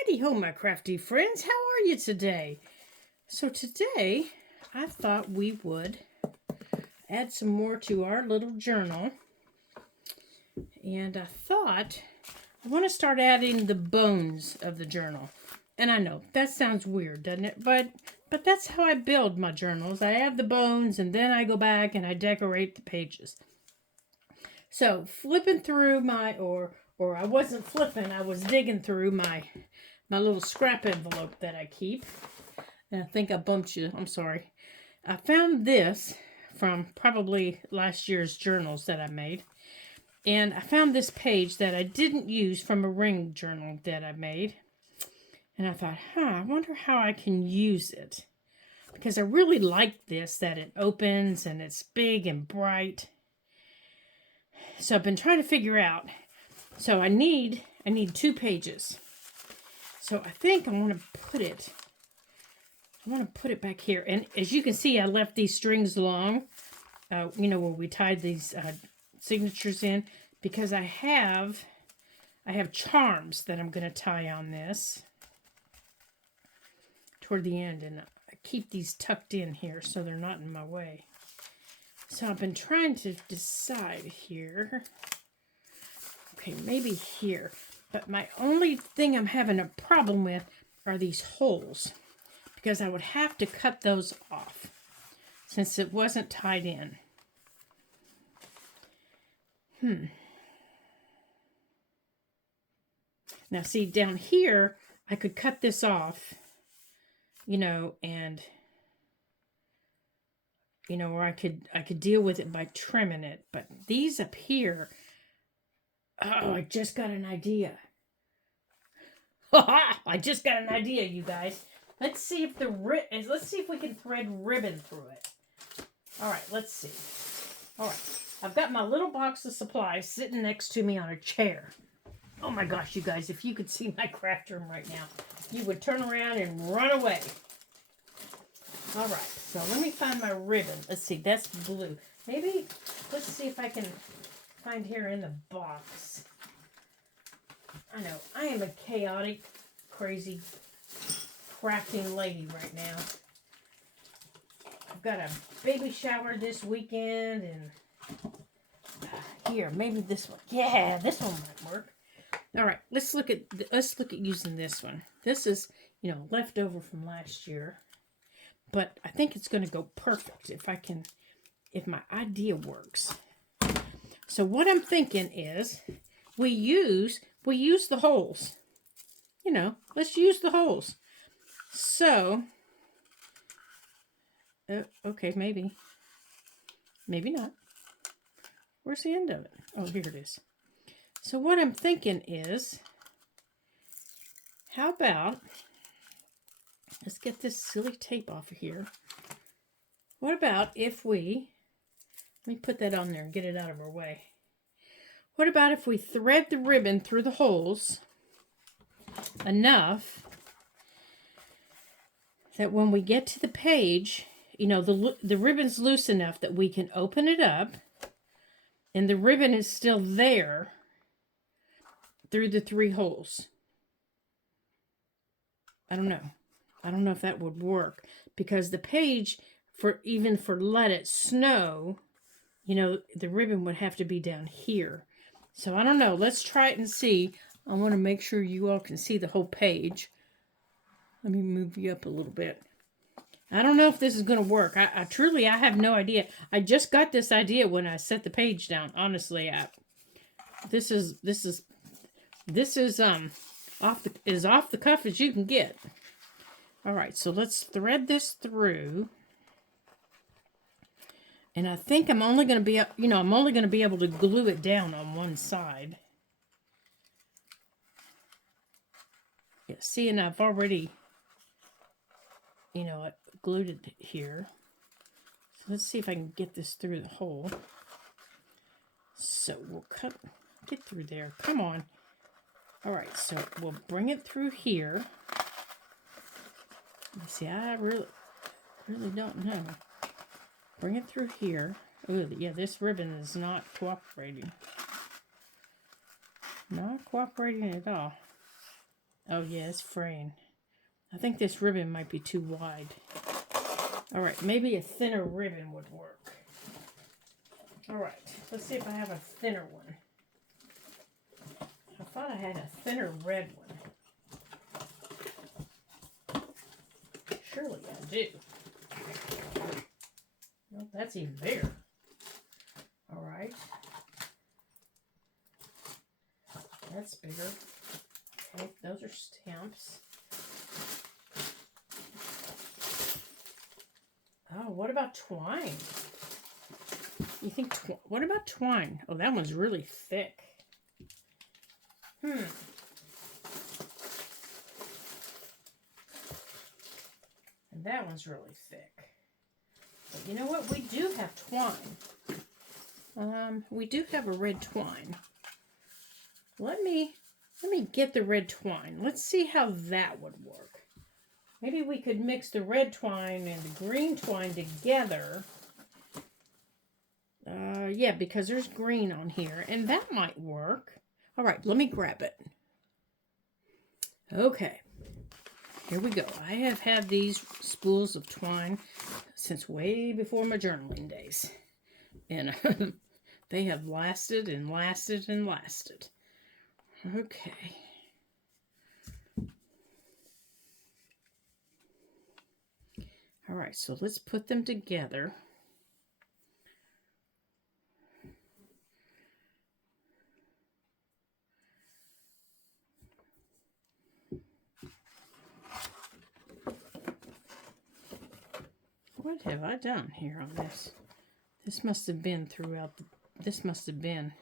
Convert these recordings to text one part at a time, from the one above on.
Heidi ho, my crafty friends. How are you today? So today, I thought we would add some more to our little journal. And I thought I want to start adding the bones of the journal. And I know that sounds weird, doesn't it? But that's how I build my journals. I add the bones and then I go back and I decorate the pages. So flipping through or I wasn't flipping, I was digging through my little scrap envelope that I keep. And I think I bumped you. I'm sorry. I found this from probably last year's journals that I made. And I found this page that I didn't use from a ring journal that I made. And I thought, I wonder how I can use it. Because I really like this, that it opens and it's big and bright. So I've been trying to figure out. So I need 2 pages. So I think I want to put it back here. And as you can see, I left these strings long, where we tied these signatures in, because I have charms that I'm going to tie on this toward the end. And I keep these tucked in here so they're not in my way. So I've been trying to decide here. Okay, maybe here. But my only thing I'm having a problem with are these holes, because I would have to cut those off since it wasn't tied in. Now see, down here, I could cut this off, and or I could deal with it by trimming it. But these up here, oh, I just got an idea. I just got an idea, you guys. Let's see if we can thread ribbon through it. All right, let's see. All right, I've got my little box of supplies sitting next to me on a chair. Oh my gosh, you guys, if you could see my craft room right now, you would turn around and run away. All right, so let me find my ribbon. Let's see, that's blue. Maybe, let's see if I can find here in the box. I know, I am a chaotic, crazy crafting lady right now. I've got a baby shower this weekend, and here, maybe this one. Yeah, this one might work. All right, let's look at using this one. This is, leftover from last year, but I think it's going to go perfect if my idea works. So what I'm thinking is, we use the holes. Let's use the holes. So, okay, maybe not. Where's the end of it? Oh, here it is. So what I'm thinking is, how about, let's get this silly tape off of here. What about if let me put that on there and get it out of our way. What about if we thread the ribbon through the holes enough that when we get to the page, the ribbon's loose enough that we can open it up and the ribbon is still there through the 3 holes. I don't know if that would work, because the page, for Let It Snow, the ribbon would have to be down here. So I don't know. Let's try it and see. I want to make sure you all can see the whole page. Let me move you up a little bit. I don't know if this is going to work. I truly have no idea. I just got this idea when I set the page down. Honestly, this is off the cuff as you can get. All right, so let's thread this through. And I think I'm only going to be able to glue it down on one side. Yeah, see, and I've already, glued it here. So let's see if I can get this through the hole. So we'll get through there. Come on. All right, so we'll bring it through here. Let's see, I really don't know. Bring it through here. Oh, yeah, this ribbon is not cooperating. Not cooperating at all. Oh, yeah, it's fraying. I think this ribbon might be too wide. All right, maybe a thinner ribbon would work. All right, let's see if I have a thinner one. I thought I had a thinner red one. Surely I do. Well, that's even bigger. All right. That's bigger. Okay, those are stamps. Oh, what about twine? You think, what about twine? Oh, that one's really thick. And that one's really thick. But you know what? We do have twine. We do have a red twine. Let me get the red twine. Let's see how that would work. Maybe we could mix the red twine and the green twine together. Yeah, because there's green on here, and that might work. All right, let me grab it. Okay, here we go. I have had these spools of twine since way before my journaling days. And they have lasted and lasted and lasted. Okay. All right, so let's put them together. What have I done here on this? This must have been throughout the... This must have been...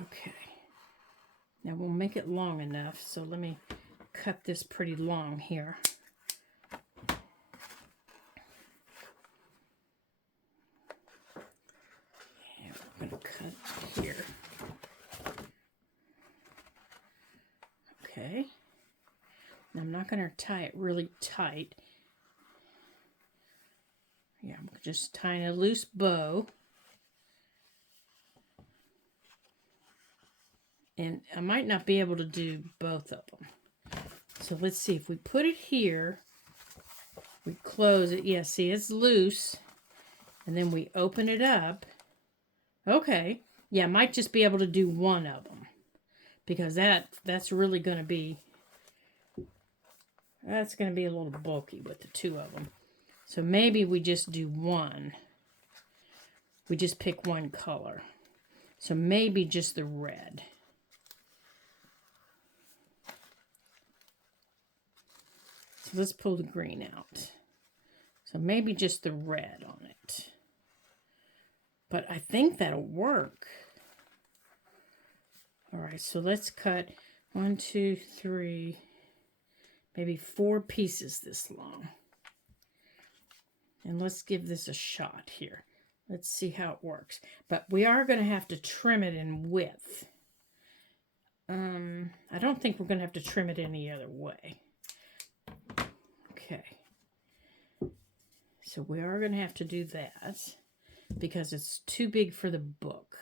Okay. Now we'll make it long enough, so let me cut this pretty long here. And we're going to cut here. Okay. Now I'm not going to tie it really tight. Yeah, I'm just tying a loose bow. And I might not be able to do both of them. So let's see. If we put it here, we close it. Yeah, see, it's loose. And then we open it up. Okay. Yeah, I might just be able to do one of them. Because that's really going to be... That's going to be a little bulky with the two of them. So maybe we just do one. We just pick one color. So maybe just the red. So let's pull the green out. So maybe just the red on it. But I think that'll work. All right, so let's cut 1, 2, 3, maybe 4 pieces this long. And let's give this a shot here. Let's see how it works. But we are going to have to trim it in width. I don't think we're going to have to trim it any other way. Okay. So we are going to have to do that because it's too big for the book.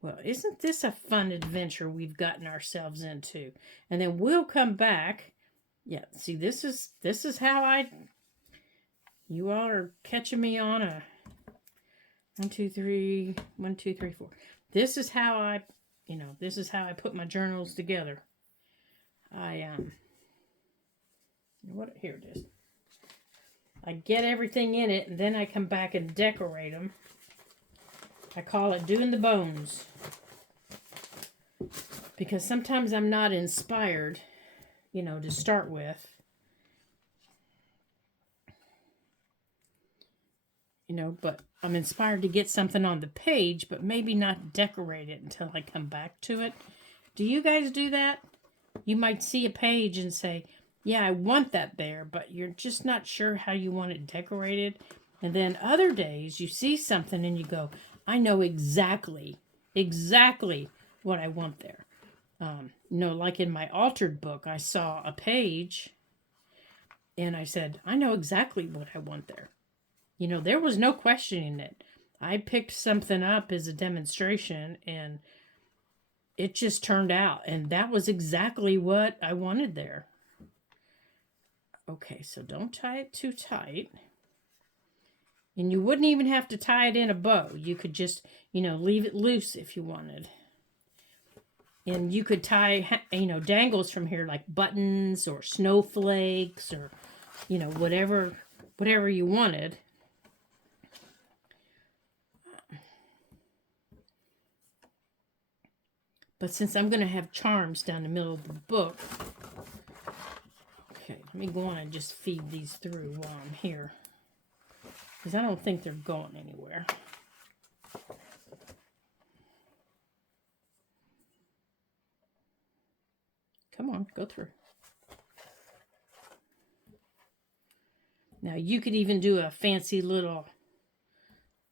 Well, isn't this a fun adventure we've gotten ourselves into? And then we'll come back. Yeah, see, this is how you all are catching me on a 1, 2, 3, 1, 2, 3, 4. This is how I put my journals together. Here it is. I get everything in it, and then I come back and decorate them. I call it doing the bones. Because sometimes I'm not inspired, to start with. But I'm inspired to get something on the page, but maybe not decorate it until I come back to it. Do you guys do that? You might see a page and say, yeah, I want that there, but you're just not sure how you want it decorated. And then other days you see something and you go, I know exactly what I want there. Like in my altered book, I saw a page and I said, I know exactly what I want there. There was no questioning it. I picked something up as a demonstration and it just turned out. And that was exactly what I wanted there. Okay, so don't tie it too tight. And you wouldn't even have to tie it in a bow. You could just, leave it loose if you wanted. And you could tie, dangles from here like buttons or snowflakes or, whatever you wanted. But since I'm going to have charms down the middle of the book, okay, let me go on and just feed these through while I'm here. Because I don't think they're going anywhere. Come on, go through. Now, you could even do a fancy little,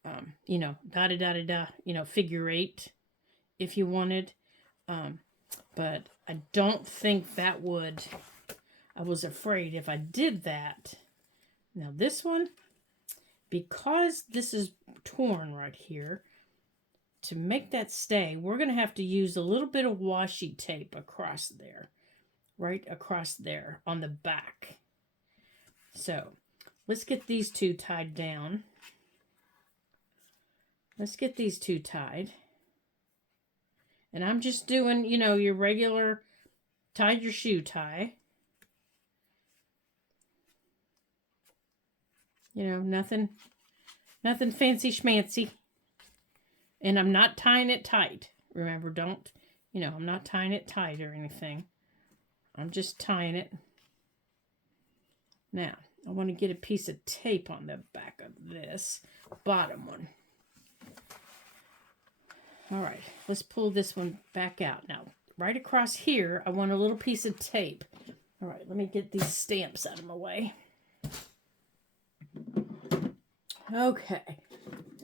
da-da-da-da-da, figure eight if you wanted. But I don't think that would, I was afraid if I did that. Now, this one, because this is torn right here, to make that stay, we're going to have to use a little bit of washi tape across there. Right across there on the back. So let's get these two tied down. Let's get these two tied. And I'm just doing, your regular tie your shoe tie. Nothing fancy schmancy. And I'm not tying it tight. Remember, I'm not tying it tight or anything. I'm just tying it. Now, I want to get a piece of tape on the back of this bottom one. All right, let's pull this one back out. Now, right across here, I want a little piece of tape. All right, let me get these stamps out of my way. Okay,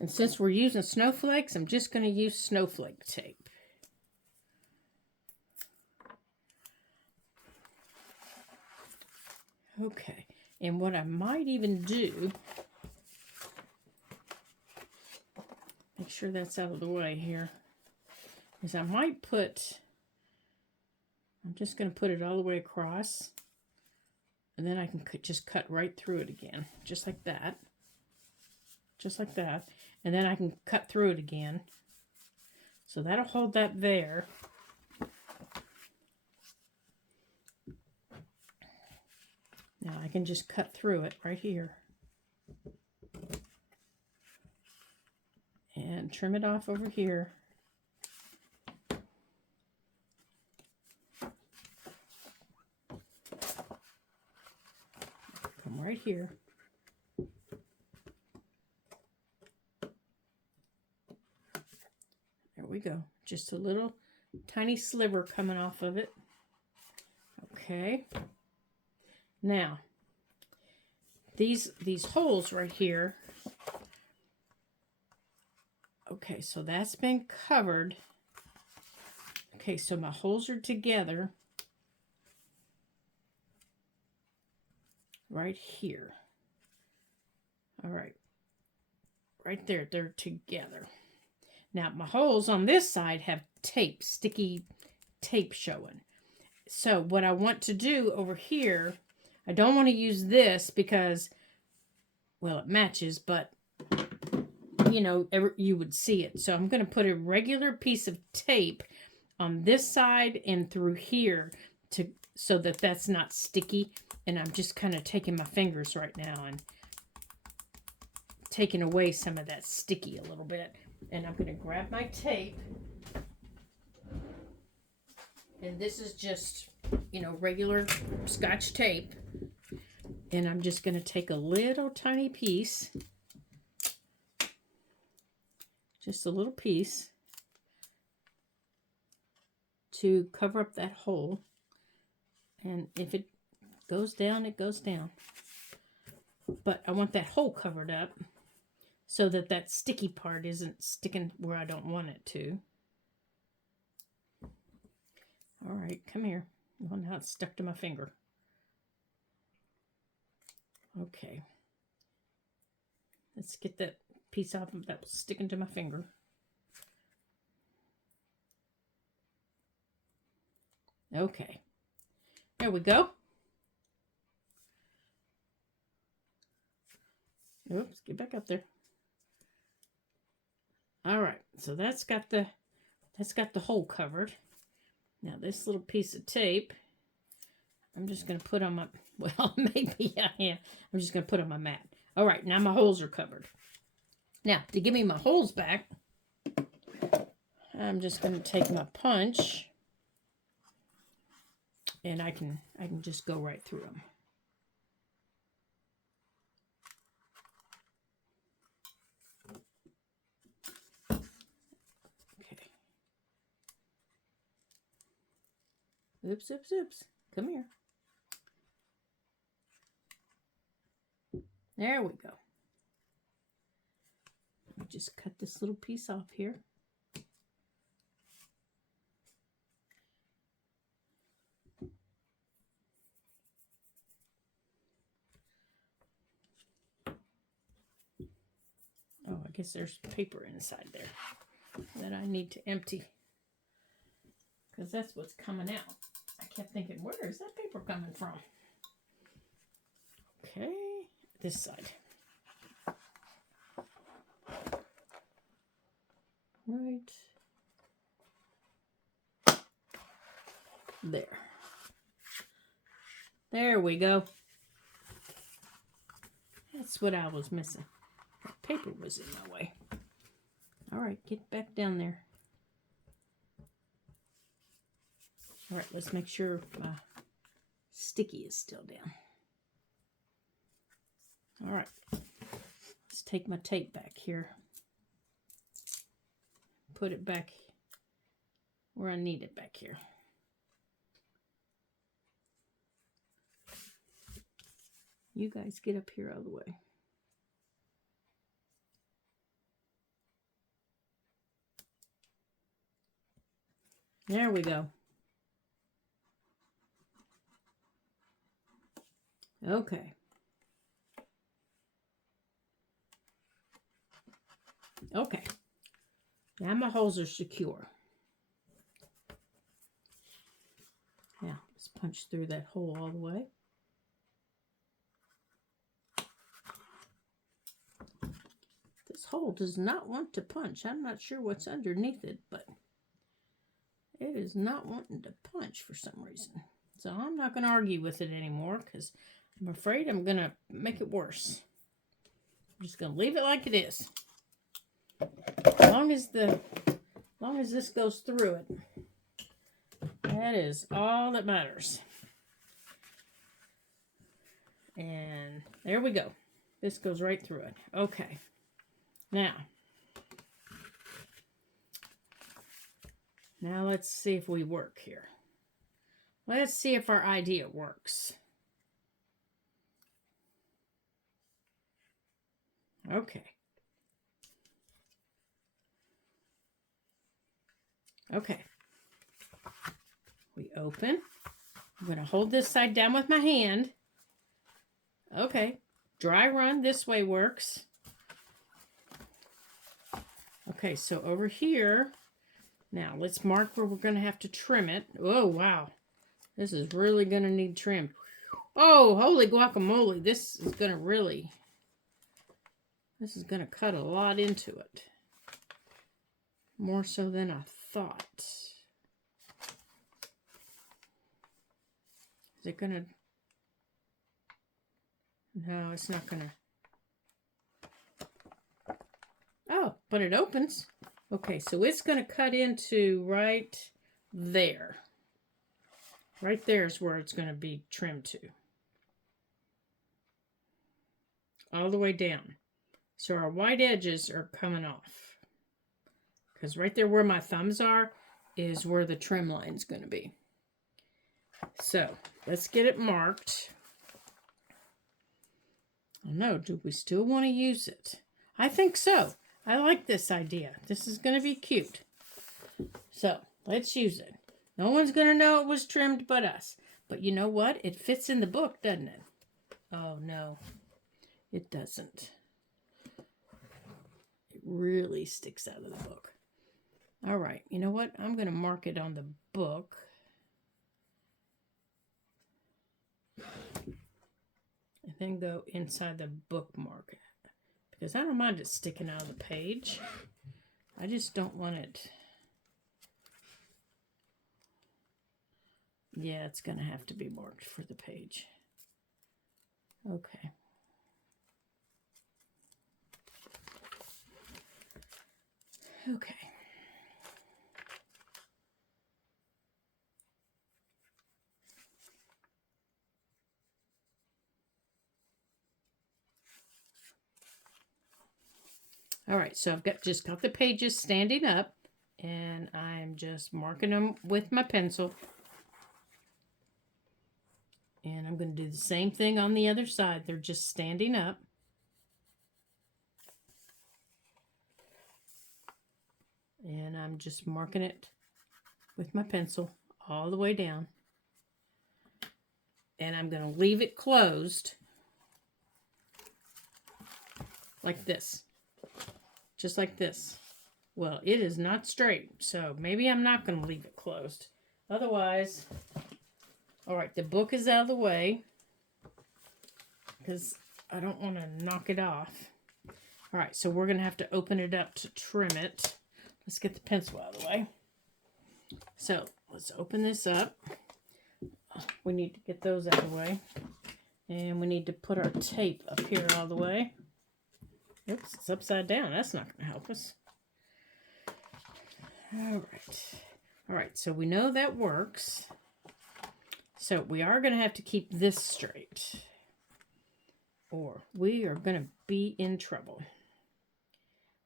and since we're using snowflakes, I'm just going to use snowflake tape. Okay, and what I might even do, make sure that's out of the way here, is I might put, I'm just going to put it all the way across, and then I can just cut right through it again, just like that, and then I can cut through it again. So that'll hold that there. Now I can just cut through it right here. And trim it off over here. Come right here. There we go. Just a little tiny sliver coming off of it. Okay. Now, these holes right here, okay, so that's been covered. Okay, so my holes are together right here. All right, right there, they're together. Now, my holes on this side have tape, sticky tape showing. So what I want to do over here, I don't want to use this because, well, it matches, but, you would see it. So I'm going to put a regular piece of tape on this side and through here so that that's not sticky. And I'm just kind of taking my fingers right now and taking away some of that sticky a little bit. And I'm going to grab my tape. And this is just, regular Scotch tape. And I'm just going to take a little tiny piece. Just a little piece. To cover up that hole. And if it goes down, it goes down. But I want that hole covered up so that that sticky part isn't sticking where I don't want it to. All right, come here. Well, now it's stuck to my finger. Okay. Let's get that piece off that was sticking to my finger. Okay. There we go. Oops, get back up there. All right, so that's got the hole covered. Now this little piece of tape, I'm just going to put on my, well, maybe I am. I'm just going to put on my mat. All right, now my holes are covered. Now, to give me my holes back, I'm just going to take my punch, and I can just go right through them. Okay. Oops, oops, oops. Come here. There we go. Let me just cut this little piece off here. Oh, I guess there's paper inside there that I need to empty, because that's what's coming out. I kept thinking, where is that paper coming from? Okay, this side. Right there. There we go. That's what I was missing. That paper was in my way. All right, get back down there. All right, let's make sure my sticky is still down. All right, let's take my tape back here. Put it back where I need it back here. You guys get up here out of the way. There we go. Okay. Okay. Now my holes are secure. Now, let's punch through that hole all the way. This hole does not want to punch. I'm not sure what's underneath it, but it is not wanting to punch for some reason. So I'm not going to argue with it anymore, because I'm afraid I'm going to make it worse. I'm just going to leave it like it is. As long as this goes through it, that is all that matters. And there we go. This goes right through it. Okay. Now let's see if we work here. Let's see if our idea works. Okay. Okay. We open. I'm going to hold this side down with my hand. Okay. Dry run this way works. Okay, so over here, now let's mark where we're going to have to trim it. Oh, wow. This is really going to need trim. Oh, holy guacamole. This is going to cut a lot into it. More so than I thought. Is it going to... No, it's not going to... Oh, but it opens. Okay, so it's going to cut into right there. Right there is where it's going to be trimmed to. All the way down. So our white edges are coming off. Because right there where my thumbs are is where the trim line is going to be. So, let's get it marked. Oh no, do we still want to use it? I think so. I like this idea. This is going to be cute. So, let's use it. No one's going to know it was trimmed but us. But you know what? It fits in the book, doesn't it? Oh, no. It doesn't. really sticks out of the book. All right, you know what? I'm going to mark it on the book. And then go inside the bookmark. Because I don't mind it sticking out of the page. I just don't want it. Yeah, it's going to have to be marked for the page. Okay. Okay. All right, so I've just got the pages standing up, and I'm just marking them with my pencil. And I'm going to do the same thing on the other side. They're just standing up. And I'm just marking it with my pencil all the way down. And I'm going to leave it closed like this. Just like this. Well, it is not straight, so maybe I'm not going to leave it closed. Otherwise, all right, the book is out of the way because I don't want to knock it off. All right, so we're going to have to open it up to trim it. Let's get the pencil out of the way. So let's open this up. We need to get those out of the way. And we need to put our tape up here all the way. Oops, it's upside down. That's not going to help us. All right, so we know that works. So we are going to have to keep this straight, or we are going to be in trouble.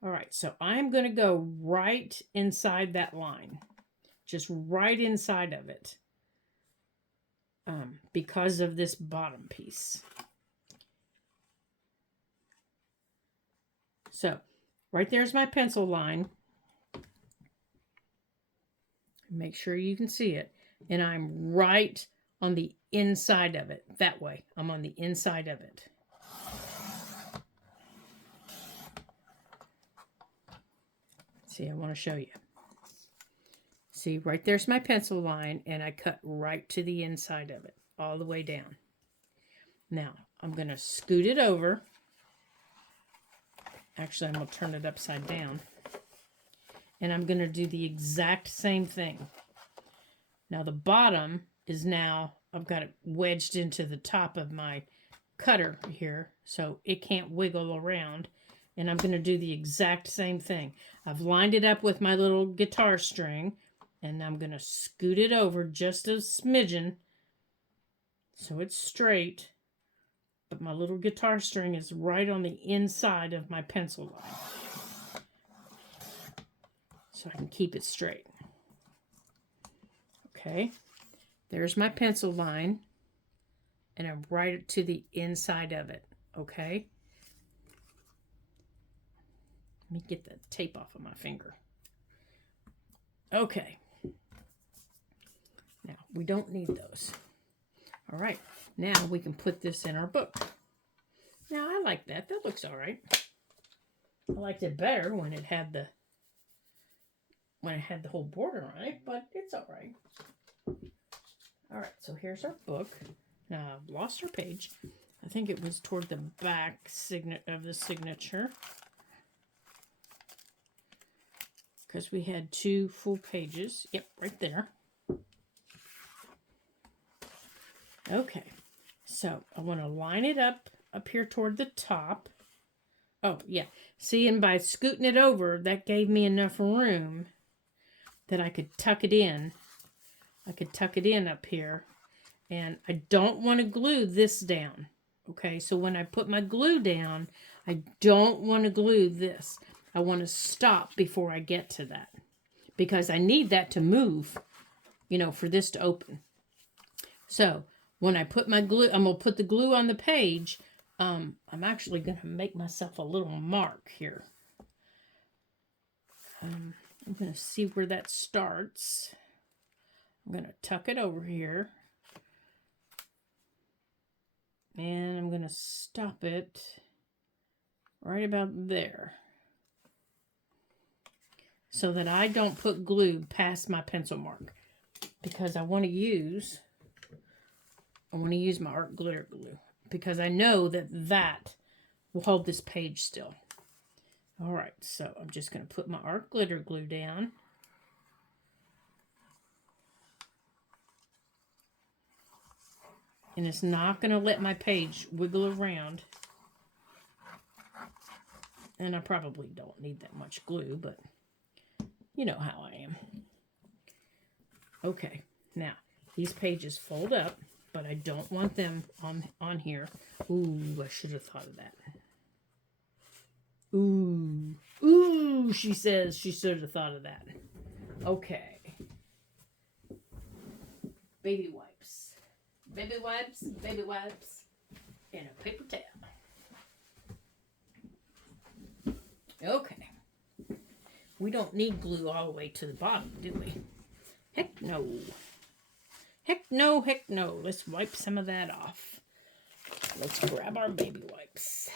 All right, so I'm going to go right inside that line, just right inside of it, because of this bottom piece. So right there's my pencil line. Make sure you can see it. And I'm right on the inside of it. That way. I'm on the inside of it. See, I want to show you. See, right there's my pencil line, and I cut right to the inside of it, all the way down. Now, I'm going to scoot it over. Actually, I'm going to turn it upside down. And I'm going to do the exact same thing. Now, the bottom is now, I've got it wedged into the top of my cutter here, so it can't wiggle around. And I'm going to do the exact same thing. I've lined it up with my little guitar string, and I'm going to scoot it over just a smidgen so it's straight. But my little guitar string is right on the inside of my pencil line, so I can keep it straight. Okay, there's my pencil line, and I'm right to the inside of it. Okay, let me get the tape off of my finger. Okay, now we don't need those. All right, now we can put this in our book. Now I like that. That looks all right. I liked it better when it had the whole border on it, but it's all right. All right, so here's our book. Now I've lost our page. I think it was toward the back of the signature, because we had 2 full pages. Yep, right there. Okay, so I want to line it up here toward the top. Oh, yeah. See, and by scooting it over, that gave me enough room that I could tuck it in. I could tuck it in up here. And I don't want to glue this down. Okay, so when I put my glue down, I don't want to glue this. I want to stop before I get to that, because I need that to move, for this to open. So when I put my glue, I'm going to put the glue on the page. I'm actually going to make myself a little mark here. I'm going to see where that starts. I'm going to tuck it over here. And I'm going to stop it right about there. so that I don't put glue past my pencil mark, because I want to use my art glitter glue, because I know that will hold this page still. All right, so I'm just going to put my art glitter glue down. And it's not going to let my page wiggle around. And I probably don't need that much glue, but you know how I am. Okay, now these pages fold up, but I don't want them on here. Ooh, I should have thought of that. Ooh, she says she should have thought of that. Okay. Baby wipes. Baby wipes, and a paper towel. Okay. We don't need glue all the way to the bottom, do we? Heck no. Heck no, heck no. Let's wipe some of that off. Let's grab our baby wipes.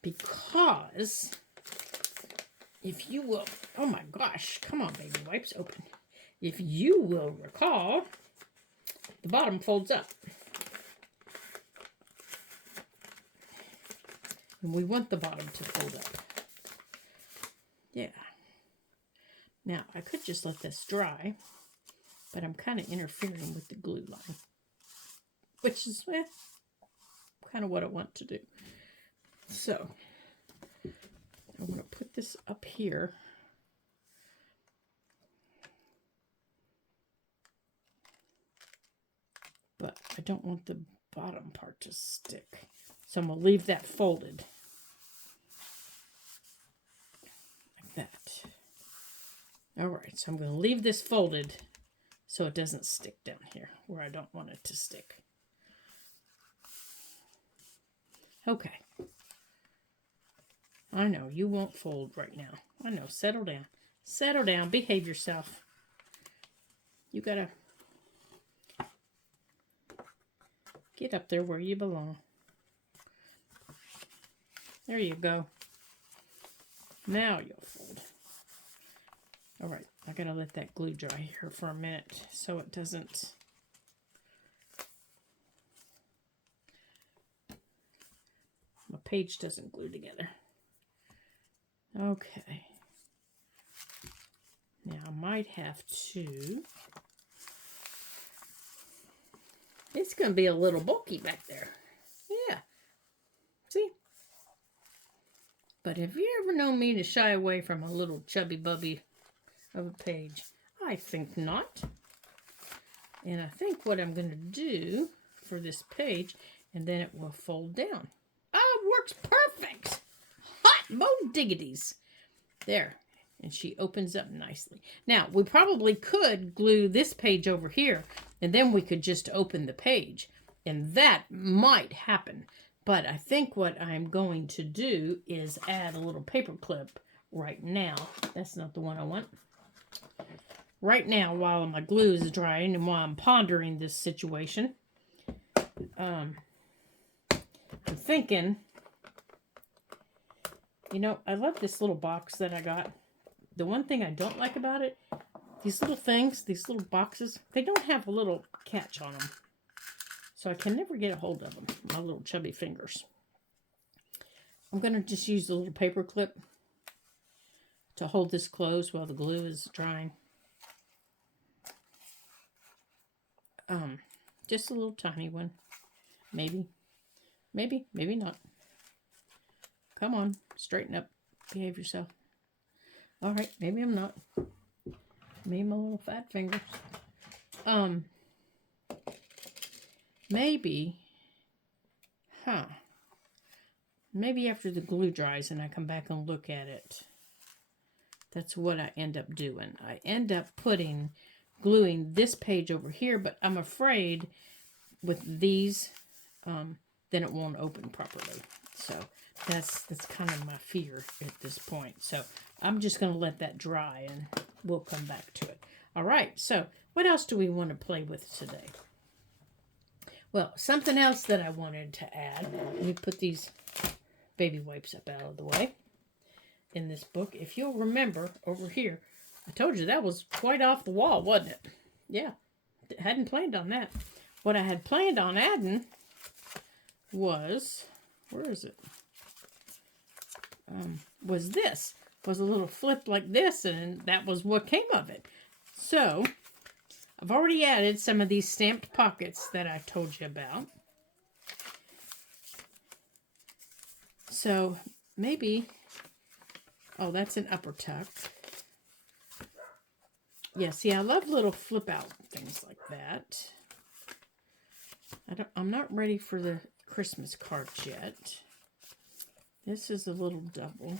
Because, if you will, oh my gosh, come on, baby wipes, open. If you will recall, the bottom folds up. And we want the bottom to fold up. Yeah. Now, I could just let this dry, but I'm kind of interfering with the glue line, which is kind of what I want to do. So, I'm going to put this up here. But I don't want the bottom part to stick. So I'm going to leave that folded. Like that. Alright, so I'm going to leave this folded so it doesn't stick down here where I don't want it to stick. Okay. I know, you won't fold right now. I know, settle down. Settle down, behave yourself. You gotta get up there where you belong. There you go. Now you'll fold. Alright, I gotta let that glue dry here for a minute so it doesn't... My page doesn't glue together. Okay. Now I might have to... It's going to be a little bulky back there. Yeah. See? But have you ever known me to shy away from a little chubby bubby of a page? I think not. And I think what I'm going to do for this page, and then it will fold down. Oh, it works perfect. Hot mo diggities. There. And she opens up nicely. Now, we probably could glue this page over here, and then we could just open the page. And that might happen. But I think what I'm going to do is add a little paper clip right now. That's not the one I want. Right now, while my glue is drying and while I'm pondering this situation, I'm thinking, you know, I love this little box that I got. The one thing I don't like about it, these little things, these little boxes, they don't have a little catch on them. So I can never get a hold of them, my little chubby fingers. I'm going to just use the little paper clip to hold this closed while the glue is drying. Just a little tiny one. Maybe. Maybe not. Come on, straighten up. Behave yourself. Alright, maybe I'm not. Maybe my little fat fingers. Maybe. Maybe after the glue dries and I come back and look at it. That's what I end up doing. I end up gluing this page over here, but I'm afraid with these, then it won't open properly. So that's kind of my fear at this point. So I'm just going to let that dry and we'll come back to it. All right, so what else do we want to play with today? Well, something else that I wanted to add. Let me put these baby wipes up out of the way. in this book. If you'll remember over here, I told you that was quite off the wall, wasn't it? Yeah, hadn't planned on that. What I had planned on adding was, where is it? Was this. Was a little flip like this, and that was what came of it. So, I've already added some of these stamped pockets that I told you about. So, maybe, oh, that's an upper tuck. Yeah, see, I love little flip out things like that. I'm not ready for the Christmas cards yet. This is a little double.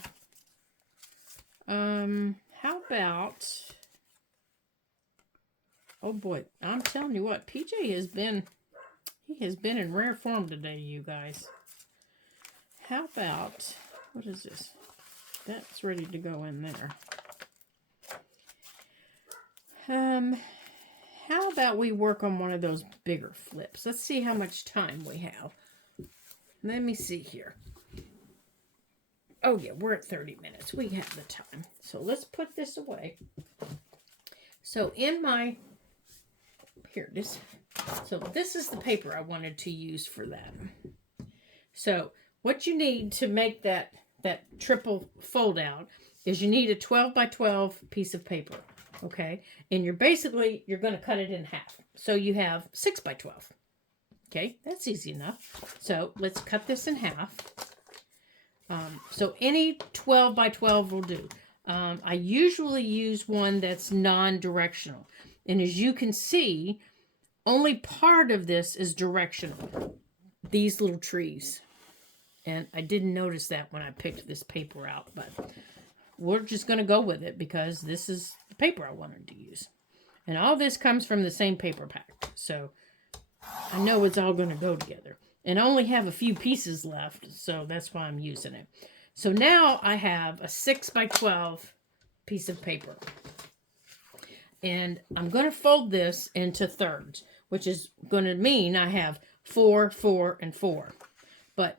How about, oh boy, I'm telling you what, PJ has been in rare form today, you guys. How about, what is this? That's ready to go in there. How about we work on one of those bigger flips? Let's see how much time we have. Let me see here. Oh yeah, we're at 30 minutes. We have the time. So let's put this away. So in my, here it is. So this is the paper I wanted to use for that. So what you need to make that triple fold out is you need a 12 by 12 piece of paper. Okay, and you're going to cut it in half. So you have 6 by 12. Okay, that's easy enough. So let's cut this in half. So any 12 by 12 will do. I usually use one that's non-directional. And as you can see, only part of this is directional. These little trees. And I didn't notice that when I picked this paper out, but we're just going to go with it because this is the paper I wanted to use. And all this comes from the same paper pack. So I know it's all going to go together. And I only have a few pieces left, so that's why I'm using it. So now I have a 6 by 12 piece of paper. And I'm going to fold this into thirds, which is going to mean I have 4, 4, and 4. But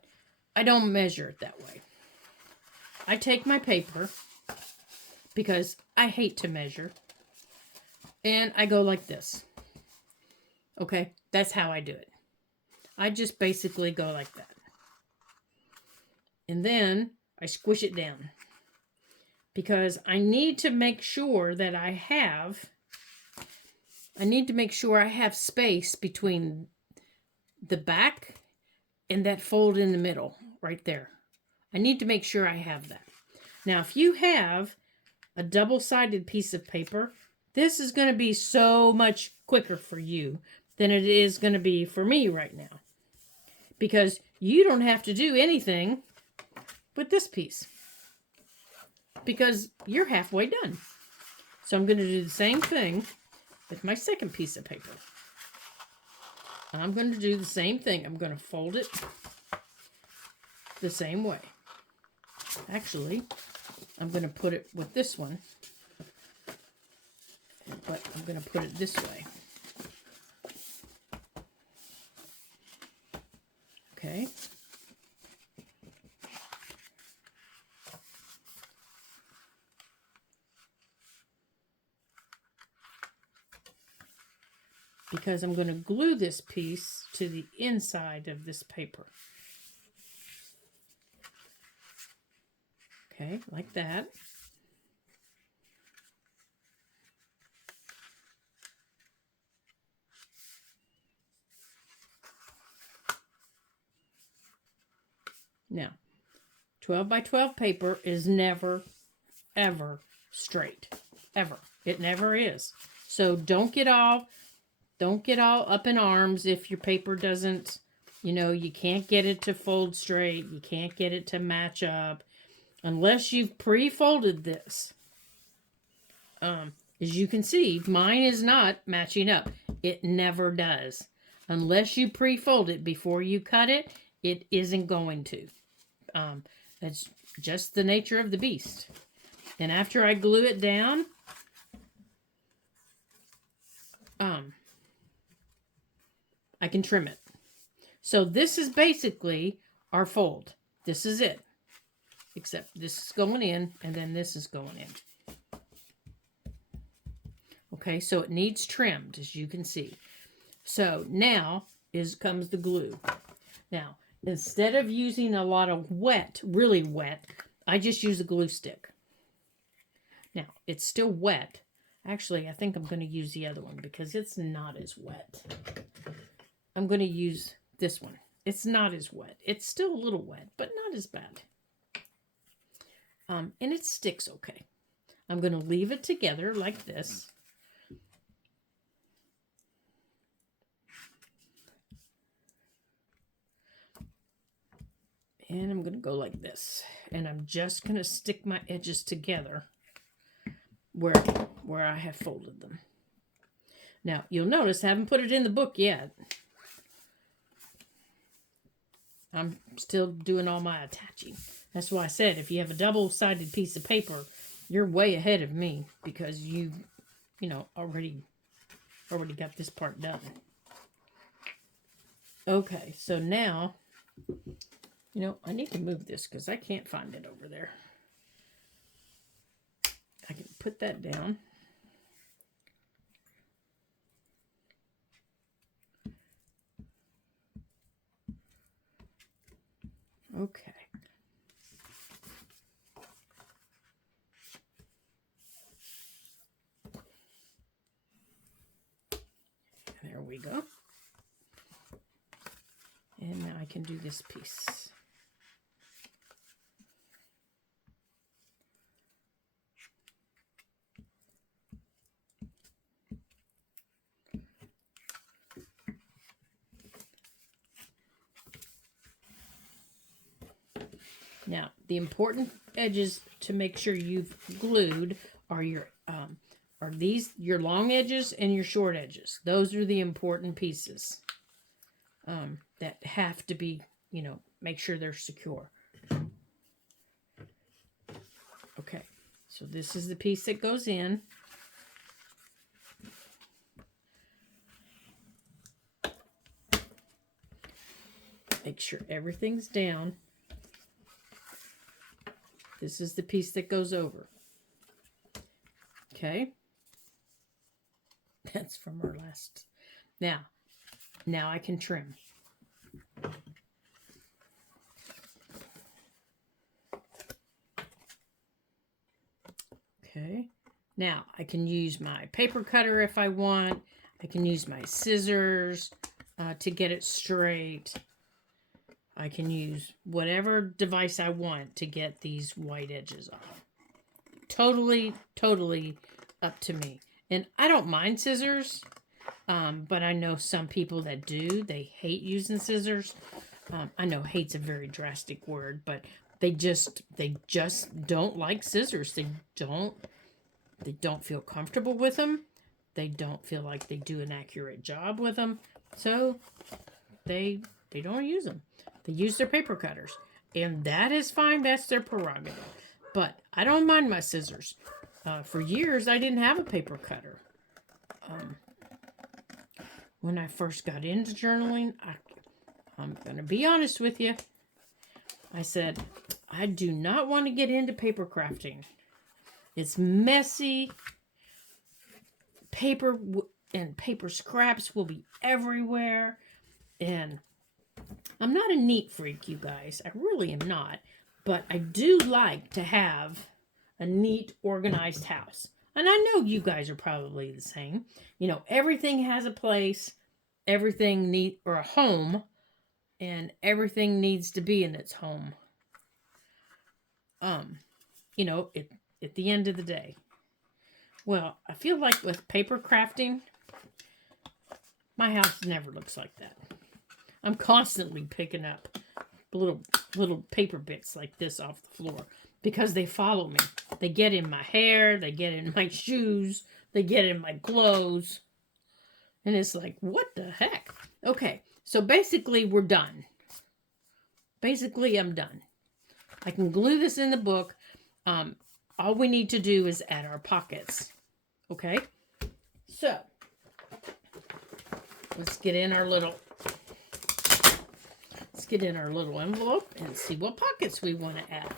I don't measure it that way. I take my paper, because I hate to measure, and I go like this. Okay, that's how I do it. I just basically go like that. And then I squish it down. Because I need to make sure that I have space between the back and that fold in the middle, right there. I need to make sure I have that. Now, if you have a double-sided piece of paper, this is going to be so much quicker for you than it is going to be for me right now. Because you don't have to do anything with this piece. Because you're halfway done. So I'm going to do the same thing with my second piece of paper. I'm going to do the same thing. I'm going to fold it the same way. Actually, I'm going to put it with this one. But I'm going to put it this way. Okay. Because I'm going to glue this piece to the inside of this paper. Okay, like that. Now, 12 by 12 paper is never, ever straight. Ever. It never is. So don't get all up in arms if your paper doesn't, you can't get it to fold straight. You can't get it to match up. Unless you've pre-folded this. As you can see, mine is not matching up. It never does. Unless you pre-fold it before you cut it, it isn't going to. That's just the nature of the beast. And after I glue it down, I can trim it. So this is basically our fold. This is it. except this is going in and then this is going in. Okay, so it needs trimmed, as you can see. So now comes the glue. Now, instead of using a lot of wet, really wet, I just use a glue stick. Now, it's still wet. Actually, I think I'm going to use the other one because it's not as wet. I'm going to use this one. It's not as wet. It's still a little wet, but not as bad. And it sticks okay. I'm going to leave it together like this. And I'm going to go like this. And I'm just going to stick my edges together where I have folded them. Now, you'll notice I haven't put it in the book yet. I'm still doing all my attaching. That's why I said if you have a double-sided piece of paper, you're way ahead of me because you know, already got this part done. Okay, so now, you know, I need to move this because I can't find it over there. I can put that down. Okay. There we go. And now I can do this piece. Now, the important edges to make sure you've glued are your your long edges and your short edges. Those are the important pieces that have to be, you know, make sure they're secure. Okay, so this is the piece that goes in. Make sure everything's down. This is the piece that goes over. Okay. That's from our last. Now I can trim. Okay. Now I can use my paper cutter if I want. I can use my scissors to get it straight. I can use whatever device I want to get these white edges off. Totally up to me. And I don't mind scissors, but I know some people that do. They hate using scissors. I know hate's a very drastic word, but they just don't like scissors. They don't feel comfortable with them. They don't feel like they do an accurate job with them. So they don't use them. They use their paper cutters. And that is fine. That's their prerogative. But I don't mind my scissors. For years, I didn't have a paper cutter. When I first got into journaling, I'm going to be honest with you. I said, I do not want to get into paper crafting. It's messy. Paper and paper scraps will be everywhere. And I'm not a neat freak, you guys. I really am not. But I do like to have a neat, organized house. And I know you guys are probably the same. You know, everything has a place, everything or a home, and everything needs to be in its home. You know, at the end of the day. Well, I feel like with paper crafting, my house never looks like that. I'm constantly picking up little paper bits like this off the floor because they follow me. They get in my hair, they get in my shoes, they get in my clothes. And it's like, what the heck? Okay, so basically we're done. Basically, I'm done. I can glue this in the book. All we need to do is add our pockets. Okay? So, let's get in our little envelope and see what pockets we want to add.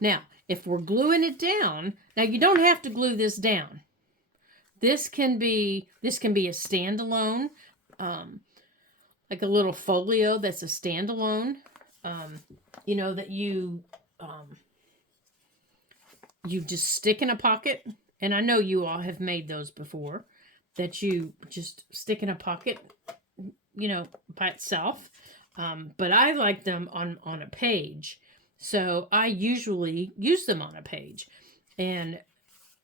Now, if we're gluing it down, now you don't have to glue this down. This can be a standalone, like a little folio that's a standalone, that you just stick in a pocket. And I know you all have made those before, that you just stick in a pocket, by itself. But I like them on a page. So I usually use them on a page. And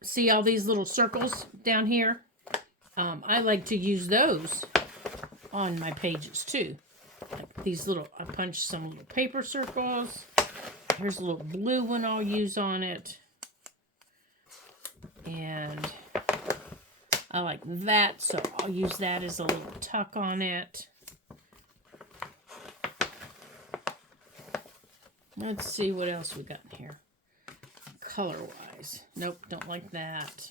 see all these little circles down here? I like to use those on my pages too. Like these I punch some little paper circles. Here's a little blue one I'll use on it. And I like that, so I'll use that as a little tuck on it. Let's see what else we got in here. Color-wise. Nope, don't like that.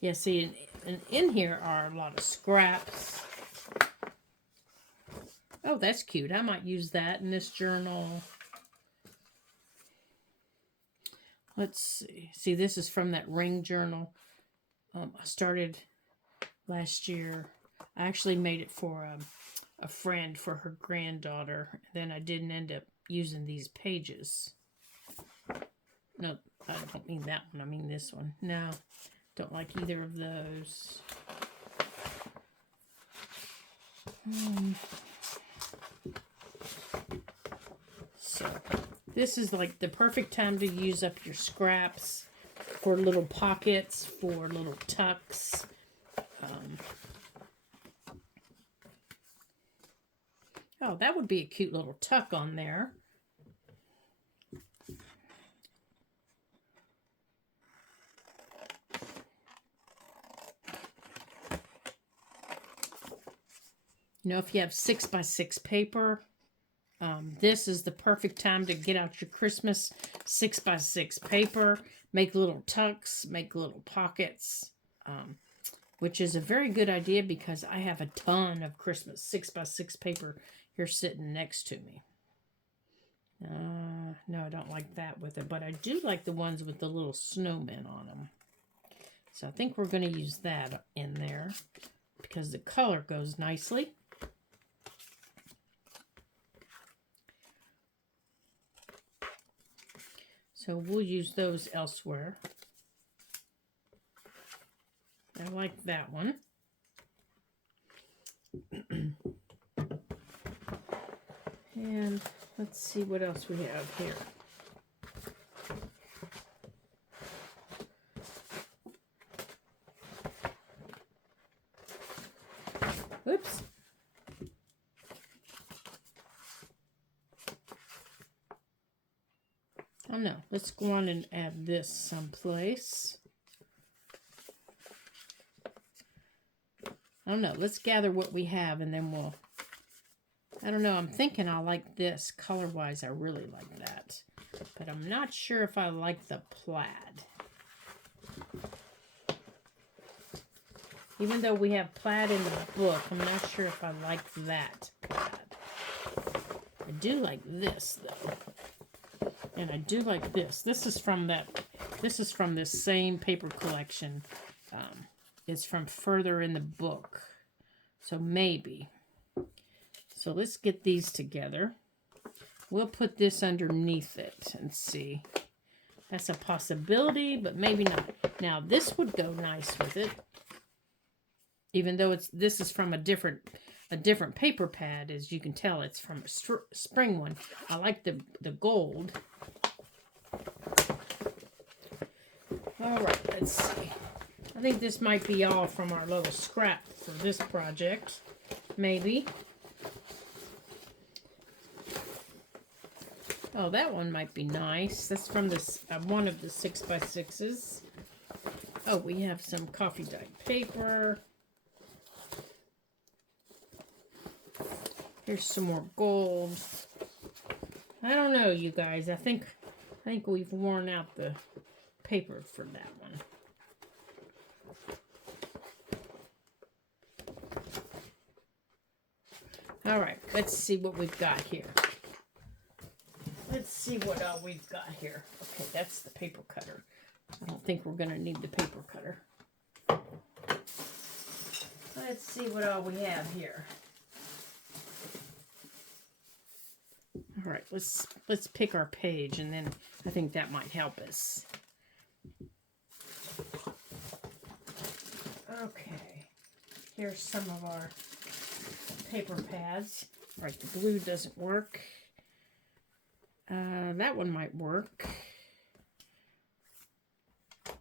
Yeah, see, and in here are a lot of scraps. Oh, that's cute. I might use that in this journal. Let's see. See, this is from that ring journal. I started last year. I actually made it for a friend for her granddaughter. Then I didn't end up using these pages. No, I don't mean that one. I mean this one. No, don't like either of those. So, this is like the perfect time to use up your scraps for little pockets, for little tucks. Oh, that would be a cute little tuck on there. If you have 6x6 paper, this is the perfect time to get out your Christmas 6x6 paper, make little tucks, make little pockets, which is a very good idea because I have a ton of Christmas 6x6 paper here sitting next to me. No, I don't like that with it, but I do like the ones with the little snowmen on them. So I think we're going to use that in there because the color goes nicely. So we'll use those elsewhere. I like that one. And let's see what else we have here. Oops. Oh no, let's go on and add this someplace. I don't know, let's gather what we have and then we'll, I don't know, I'm thinking I like this. Color-wise, I really like that. But I'm not sure if I like the plaid. Even though we have plaid in the book, I'm not sure if I like that plaid. I do like this, though. And I do like this. This is from this same paper collection. It's from further in the book. So maybe. So let's get these together. We'll put this underneath it and see. That's a possibility, but maybe not. Now, this would go nice with it. Even though this is from a different paper pad, as you can tell, it's from a spring one. I like the gold. All right, let's see. I think this might be all from our little scrap for this project. Maybe. Oh, that one might be nice. That's from this one of the 6x6s. Oh, we have some coffee dyed paper. Here's some more gold. I don't know, you guys. I think we've worn out the paper for that one. All right, let's see what we've got here. Let's see what all we've got here. Okay, that's the paper cutter. I don't think we're going to need the paper cutter. Let's see what all we have here. All right, let's pick our page, and then I think that might help us. Okay, here's some of our paper pads. All right, the blue doesn't work. That one might work.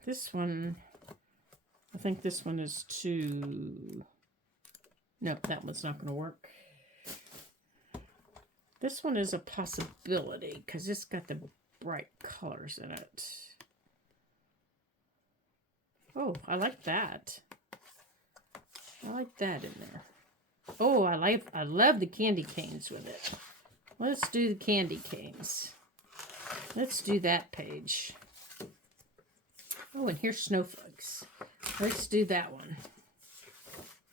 This one, I think this one is too... Nope, that one's not going to work. This one is a possibility because it's got the bright colors in it. Oh, I like that. I like that in there. Oh, I love the candy canes with it. Let's do the candy canes. Let's do that page. Oh, and here's snowflakes. Let's do that one.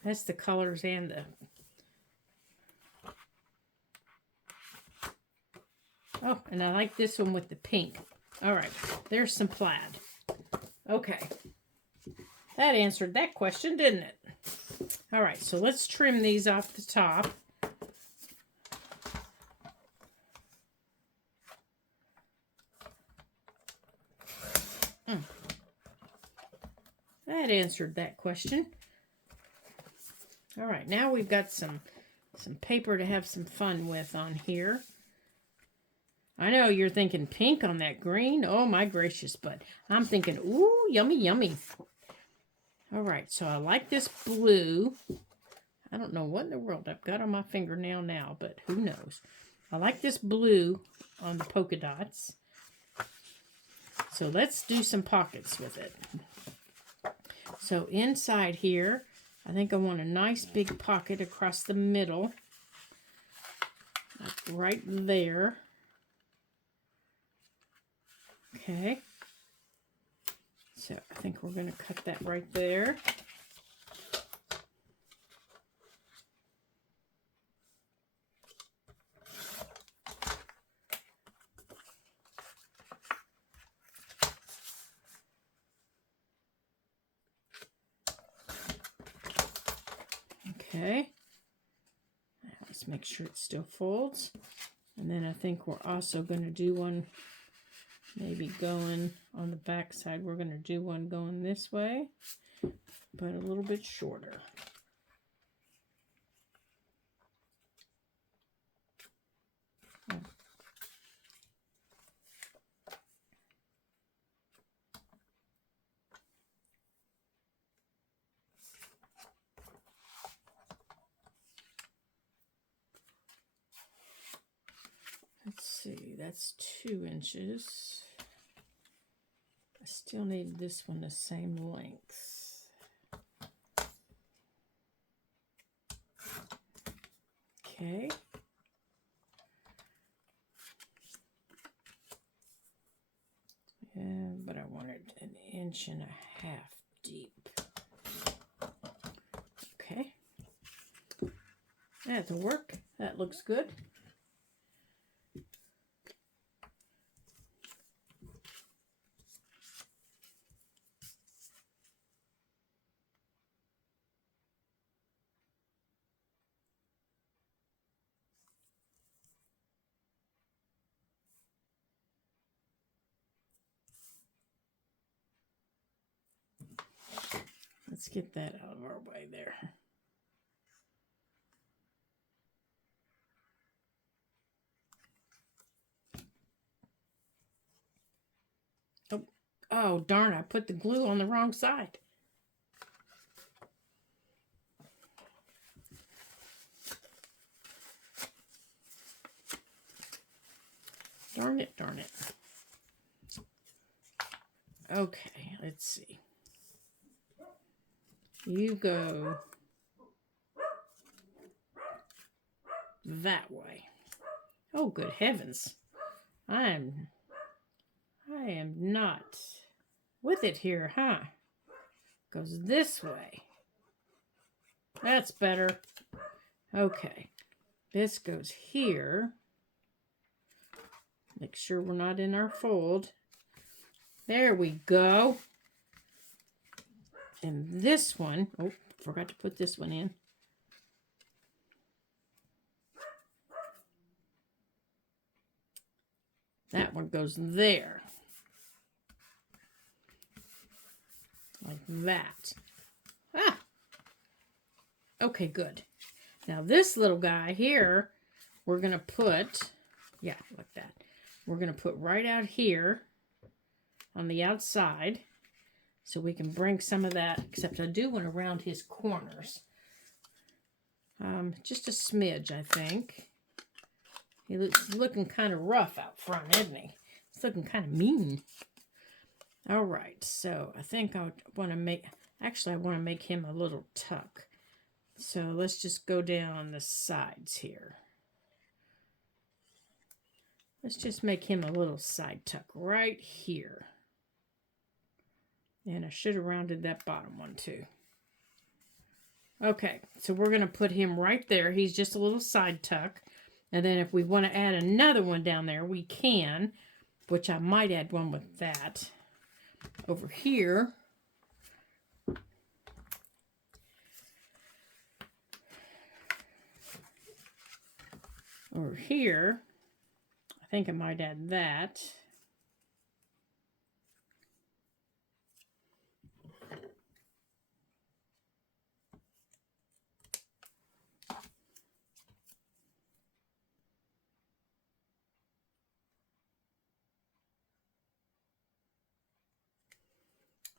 That's the colors and the... Oh, and I like this one with the pink. All right, there's some plaid. Okay. That answered that question, didn't it? All right, so let's trim these off the top. That answered that question. All right, now we've got some paper to have some fun with on here. I know you're thinking pink on that green. Oh, my gracious, but I'm thinking, ooh, yummy, yummy. All right, so I like this blue. I don't know what in the world I've got on my fingernail now, but who knows. I like this blue on the polka dots. So let's do some pockets with it. So inside here, I think I want a nice big pocket across the middle. Like right there. Okay. So I think we're going to cut that right there. Okay. Let's make sure it still folds. And then I think we're also going to do one maybe going on the back side. We're going to do one going this way, but a little bit shorter. Let's see, that's 2 inches. I still need this one the same length. Okay. Yeah, but I wanted 1.5 inches deep. Okay. That'll work. That looks good. Let's get that out of our way there. Oh, darn, I put the glue on the wrong side. Darn it, darn it. Okay, let's see. You go that way. Oh, good heavens. I am not with it here, huh? Goes this way. That's better. Okay. This goes here. Make sure we're not in our fold. There we go. And this one, oh, forgot to put this one in. That one goes there. Like that. Ah! Okay, good. Now this little guy here, we're going to put, yeah, like that. We're going to put right out here on the outside so we can bring some of that, except I do want to round his corners. Just a smidge, I think. He's looking kind of rough out front, isn't he? He's looking kind of mean. All right, so I think I want to make, actually I want to make him a little tuck. So let's just go down the sides here. Let's just make him a little side tuck right here. And I should have rounded that bottom one too. Okay, so we're going to put him right there. He's just a little side tuck. And then if we want to add another one down there, we can, which I might add one with that. Over here, I think I might add that.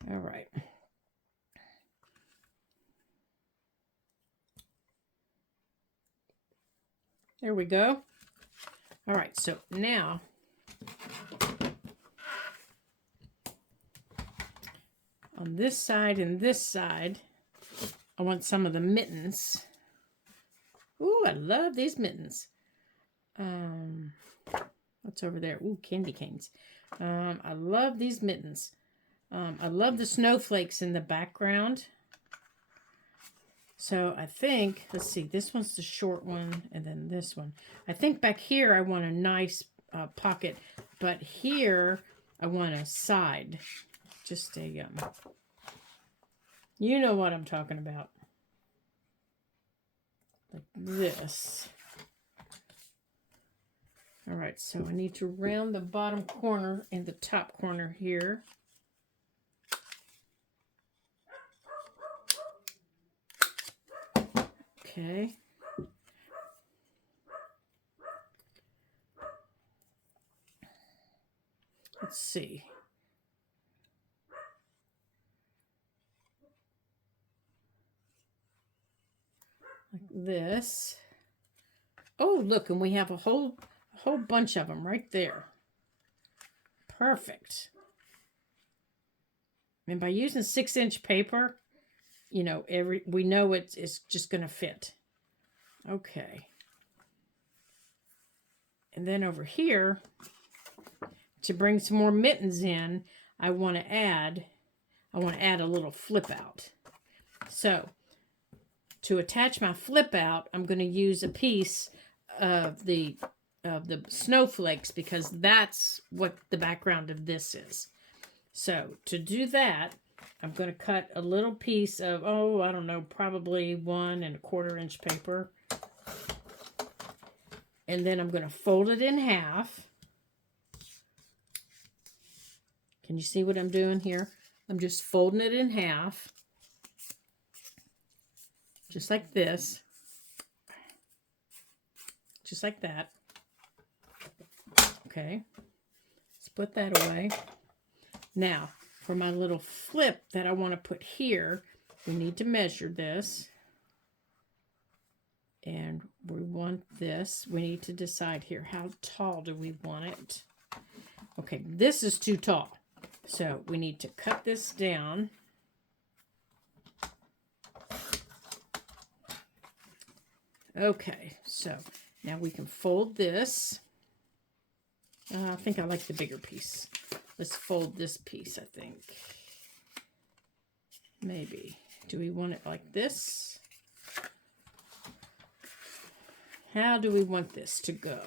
All right. There we go. All right, so now on this side and this side, I want some of the mittens. Ooh, I love these mittens. What's over there? Ooh, candy canes. I love these mittens. I love the snowflakes in the background. So I think, let's see, this one's the short one, and then this one. I think back here I want a nice pocket, but here I want a side. Just a, you know what I'm talking about. Like this. All right, so I need to round the bottom corner and the top corner here. Okay. Let's see. Like this. Oh, look, and we have a whole bunch of them right there. Perfect. And by using 6-inch paper, you know, we know it's just going to fit. Okay. And then over here, to bring some more mittens in, I want to add a little flip out. So, to attach my flip out, I'm going to use a piece of the snowflakes because that's what the background of this is. So, to do that, I'm going to cut a little piece of, oh, I don't know, probably 1 1/4 inch paper. And then I'm going to fold it in half. Can you see what I'm doing here? I'm just folding it in half. Just like this. Just like that. Okay. Let's put that away. Now, for my little flip that I want to put here, we need to measure this. And we want this. We need to decide here, how tall do we want it? Okay, this is too tall. So we need to cut this down. Okay, so now we can fold this. I think I like the bigger piece. Let's fold this piece, I think. Maybe. Do we want it like this? How do we want this to go?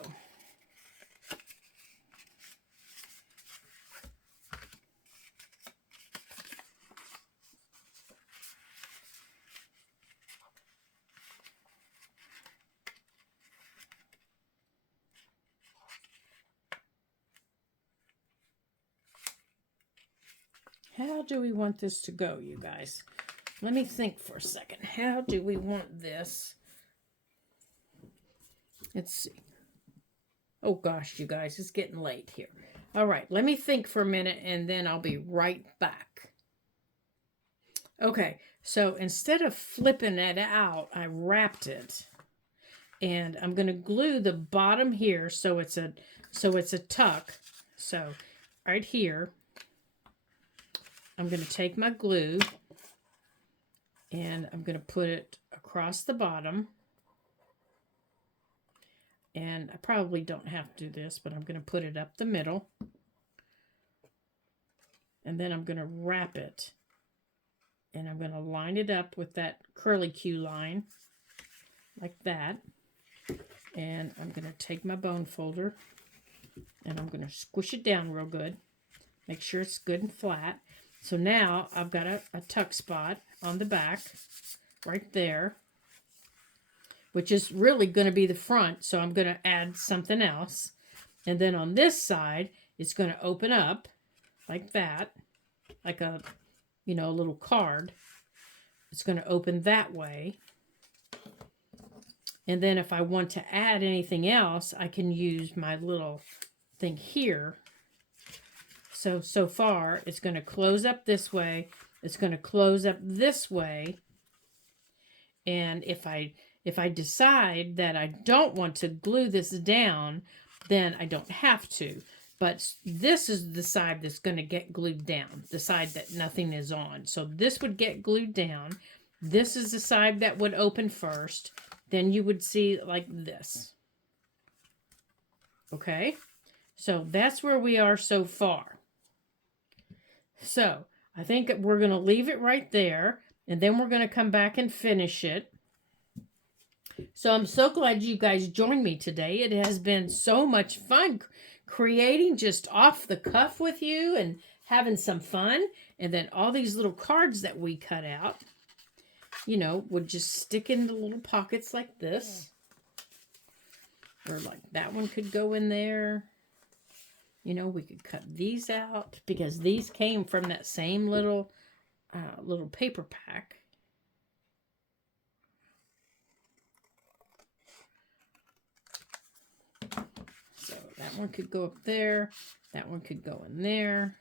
How do we want this to go, you guys? Let me think for a second. How do we want this? Let's see. Oh gosh, you guys, it's getting late here. All right, let me think for a minute and then I'll be right back. Okay, so instead of flipping it out, I wrapped it. And I'm going to glue the bottom here so it's a tuck. So right here, I'm going to take my glue and I'm going to put it across the bottom. And I probably don't have to do this, but I'm going to put it up the middle. And then I'm going to wrap it. And I'm going to line it up with that curly Q line, like that. And I'm going to take my bone folder, and I'm going to squish it down real good. Make sure it's good and flat. So now I've got a tuck spot on the back, right there, which is really going to be the front. So I'm going to add something else. And then on this side, it's going to open up like that, like a, you know, a little card. It's going to open that way. And then if I want to add anything else, I can use my little thing here. So far, it's going to close up this way. It's going to close up this way. And if I decide that I don't want to glue this down, then I don't have to. But this is the side that's going to get glued down, the side that nothing is on. So this would get glued down. This is the side that would open first. Then you would see like this. Okay? So that's where we are so far. So I think we're going to leave it right there. And then we're going to come back and finish it. So I'm so glad you guys joined me today. It has been so much fun creating just off the cuff with you and having some fun. And then all these little cards that we cut out, you know, would just stick into little pockets like this. Or like that one could go in there. You know, we could cut these out because these came from that same little paper pack. So that one could go up there. That one could go in there.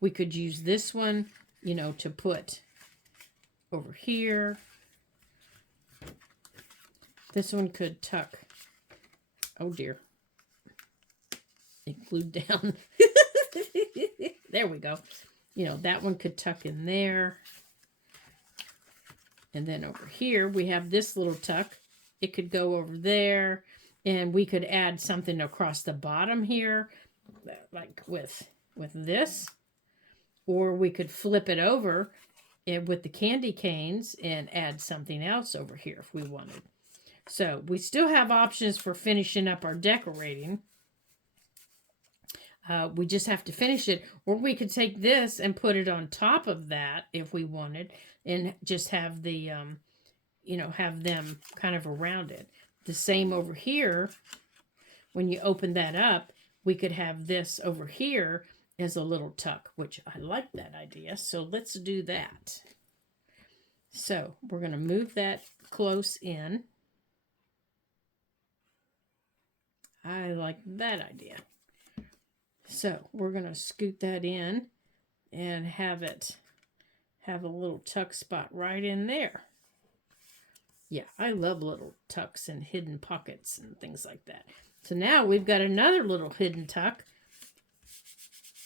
We could use this one, you know, to put over here. This one could tuck. Oh dear. It glued down. There we go. You know, that one could tuck in there. And then over here, we have this little tuck. It could go over there. And we could add something across the bottom here, like with this. Or we could flip it over with the candy canes and add something else over here if we wanted. So we still have options for finishing up our decorating. We just have to finish it. Or we could take this and put it on top of that if we wanted. And just have the, you know, have them kind of around it. The same over here. When you open that up, we could have this over here as a little tuck. Which I like that idea. So let's do that. So we're going to move that close in. I like that idea. So we're going to scoot that in and have a little tuck spot right in there. Yeah, I love little tucks and hidden pockets and things like that. So now we've got another little hidden tuck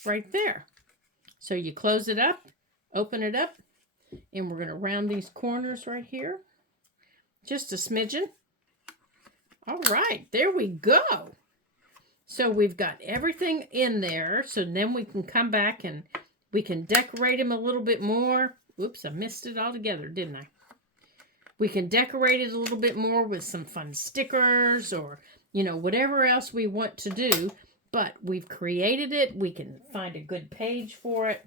right there. So you close it up, open it up, and we're going to round these corners right here. Just a smidgen. All right, there we go. So we've got everything in there. So then we can come back and we can decorate them a little bit more. Whoops, I missed it altogether, didn't I? We can decorate it a little bit more with some fun stickers or, you know, whatever else we want to do. But we've created it. We can find a good page for it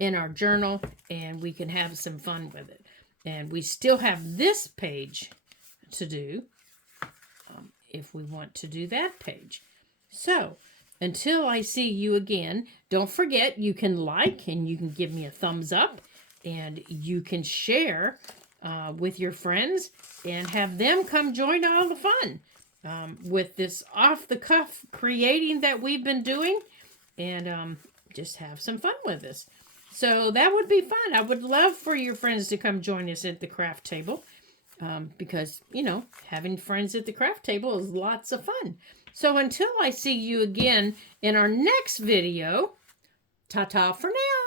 in our journal and we can have some fun with it. And we still have this page to do if we want to do that page. So until I see you again, don't forget you can like and you can give me a thumbs up and you can share with your friends and have them come join all the fun with this off-the-cuff creating that we've been doing, and just have some fun with us. So that would be fun. I would love for your friends to come join us at the craft table because, you know, having friends at the craft table is lots of fun. So until I see you again in our next video, ta-ta for now.